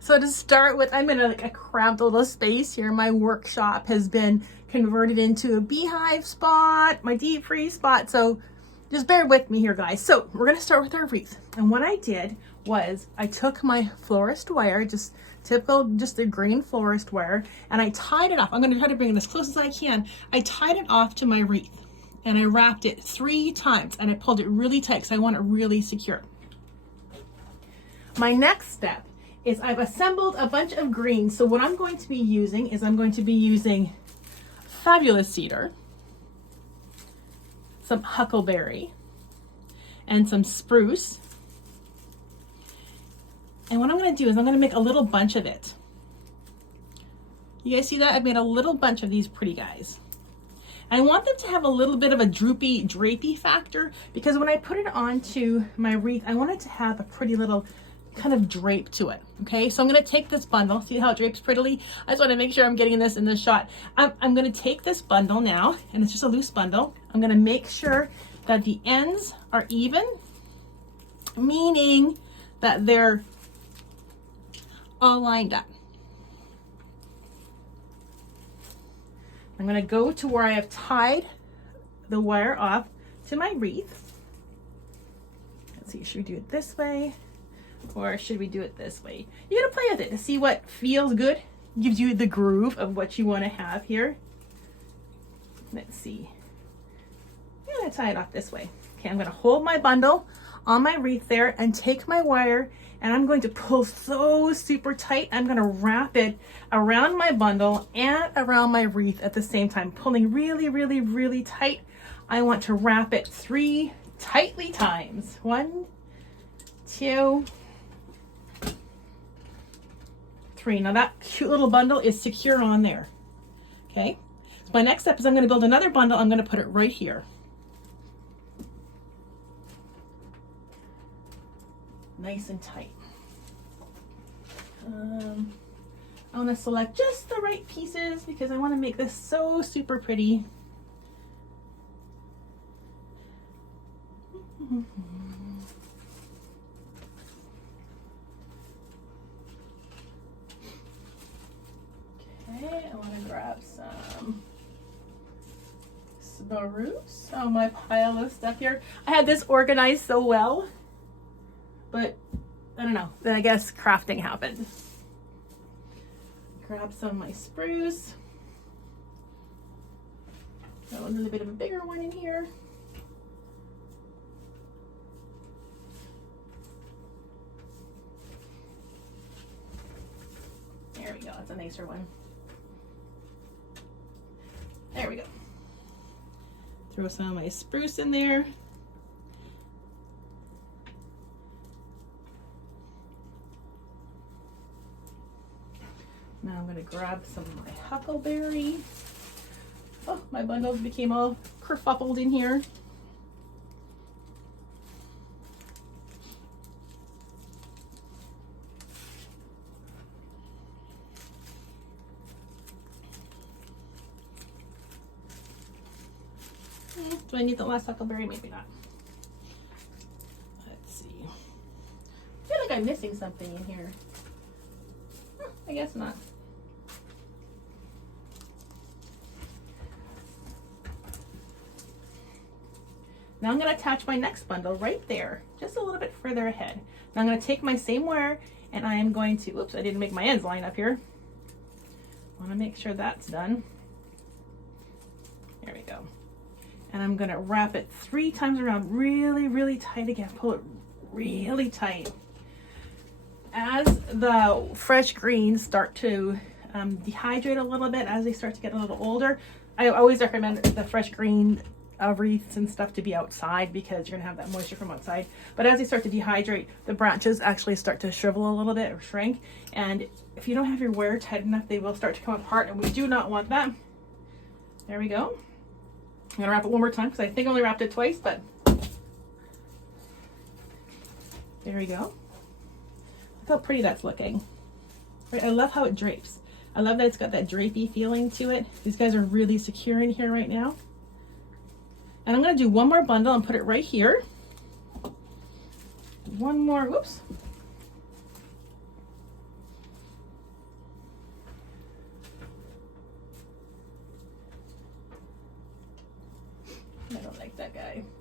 So to start with, I'm in a cramped little space here. My workshop has been converted into a beehive spot, my deep freeze spot. So just bear with me here, guys. So we're gonna start with our wreath. And what I did was I took my florist wire, just typical, just the green florist wire, and I tied it off. I'm gonna try to bring it as close as I can. I tied it off to my wreath and I wrapped it 3 times and I pulled it really tight because I want it really secure. My next step is I've assembled a bunch of greens. So what I'm going to be using is I'm going to be using fabulous cedar, some huckleberry, and some spruce. And what I'm going to do is I'm going to make a little bunch of it. You guys see that? I've made a little bunch of these pretty guys. I want them to have a little bit of a droopy, drapey factor because when I put it onto my wreath, I want it to have a pretty little kind of drape to it. Okay, so I'm going to take this bundle. See how it drapes prettily? I just want to make sure I'm getting this in this shot. I'm going to take this bundle now, and it's just a loose bundle. I'm going to make sure that the ends are even, meaning that they're all lined up. I'm going to go to where I have tied the wire off to my wreath. Let's see, should we do it this way or should we do it this way? You're going to play with it to see what feels good, gives you the groove of what you want to have here. Let's see. I'm going to tie it off this way. Okay, I'm going to hold my bundle on my wreath there and take my wire and I'm going to pull so super tight. I'm going to wrap it around my bundle and around my wreath at the same time, pulling really, really, really tight. I want to wrap it 3 tightly times. 1, 2, 3. Now that cute little bundle is secure on there. Okay. So my next step is I'm going to build another bundle. I'm going to put it right here. Nice and tight. I want to select just the right pieces because I want to make this so super pretty. Okay, I want to grab some spruce on my pile of stuff here. I had this organized so well, but I don't know, then I guess crafting happened. Grab some of my spruce. Got a little bit of a bigger one in here. There we go, that's a nicer one. There we go. Throw some of my spruce in there. Now I'm going to grab some of my huckleberry. Oh, my bundles became all kerfuffled in here. Do I need the last huckleberry? Maybe not. Let's see. I feel like I'm missing something in here. I guess not. Now I'm going to attach my next bundle right there, just a little bit further ahead. Now I'm going to take my same wire and I am going to, oops, I didn't make my ends line up here. I want to make sure that's done. There we go. And I'm going to wrap it 3 times around, really, really tight again. Pull it really tight. As the fresh greens start to dehydrate a little bit, as they start to get a little older, I always recommend the fresh green wreaths and stuff to be outside because you're going to have that moisture from outside. But as they start to dehydrate, the branches actually start to shrivel a little bit or shrink. And if you don't have your wire tight enough, they will start to come apart, and we do not want that. There we go. I'm going to wrap it one more time because I think I only wrapped it twice, but there we go. Look how pretty that's looking. Right, I love how it drapes. I love that it's got that drapey feeling to it. These guys are really secure in here right now. And I'm going to do one more bundle and put it right here. One more, whoops.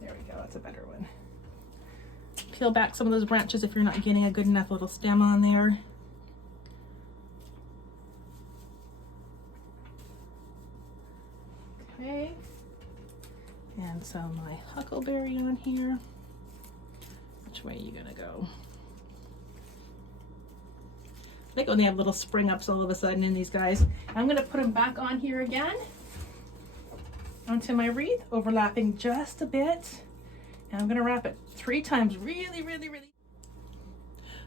There we go, that's a better one. Peel back some of those branches if you're not getting a good enough little stem on there. Okay. And so my huckleberry on here. Which way are you gonna go? I think when they have little spring ups all of a sudden in these guys. I'm gonna put them back on here again. Onto my wreath, overlapping just a bit. And I'm gonna wrap it 3 times, really, really, really.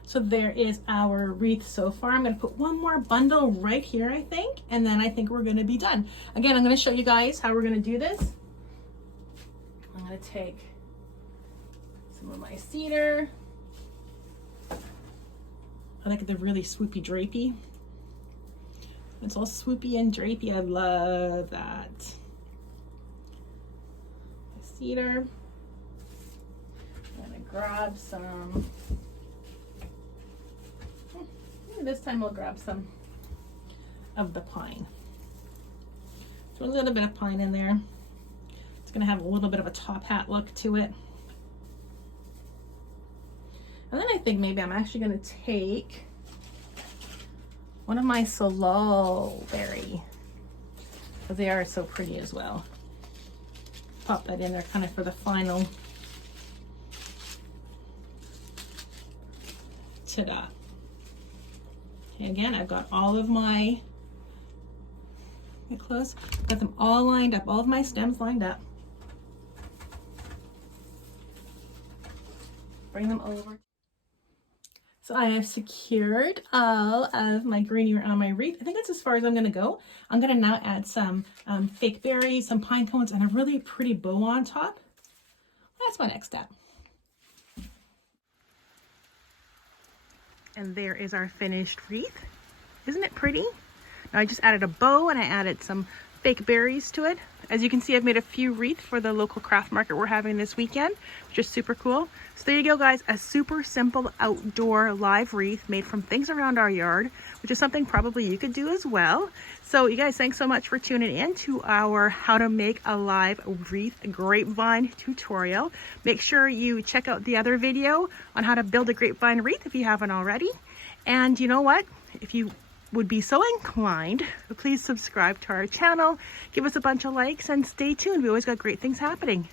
So there is our wreath so far. I'm gonna put one more bundle right here, I think, and then I think we're gonna be done. Again, I'm gonna show you guys how we're gonna do this. I'm gonna take some of my cedar. I like the really swoopy drapey. It's all swoopy and drapey, I love that. Cedar. I'm gonna grab some. This time we'll grab some of the pine. So a little bit of pine in there. It's gonna have a little bit of a top hat look to it. And then I think maybe I'm actually gonna take one of my Solal berry, because they are so pretty as well. Pop that in there kind of for the final. Ta-da. Okay, again, I've got all of my, get close, got them all lined up, all of my stems lined up. Bring them over. So I have secured all of my greenery on my wreath. I think that's as far as I'm gonna go. I'm gonna now add some fake berries, some pine cones, and a really pretty bow on top. That's my next step. And there is our finished wreath. Isn't it pretty? Now I just added a bow and I added some fake berries to it. As you can see, I've made a few wreaths for the local craft market we're having this weekend, which is super cool. So there you go, guys, a super simple outdoor live wreath made from things around our yard, which is something probably you could do as well. So you guys, thanks so much for tuning in to our how to make a live wreath grapevine tutorial. Make sure you check out the other video on how to build a grapevine wreath if you haven't already. And you know what? If you would be so inclined, please subscribe to our channel, give us a bunch of likes, and stay tuned. We always got great things happening.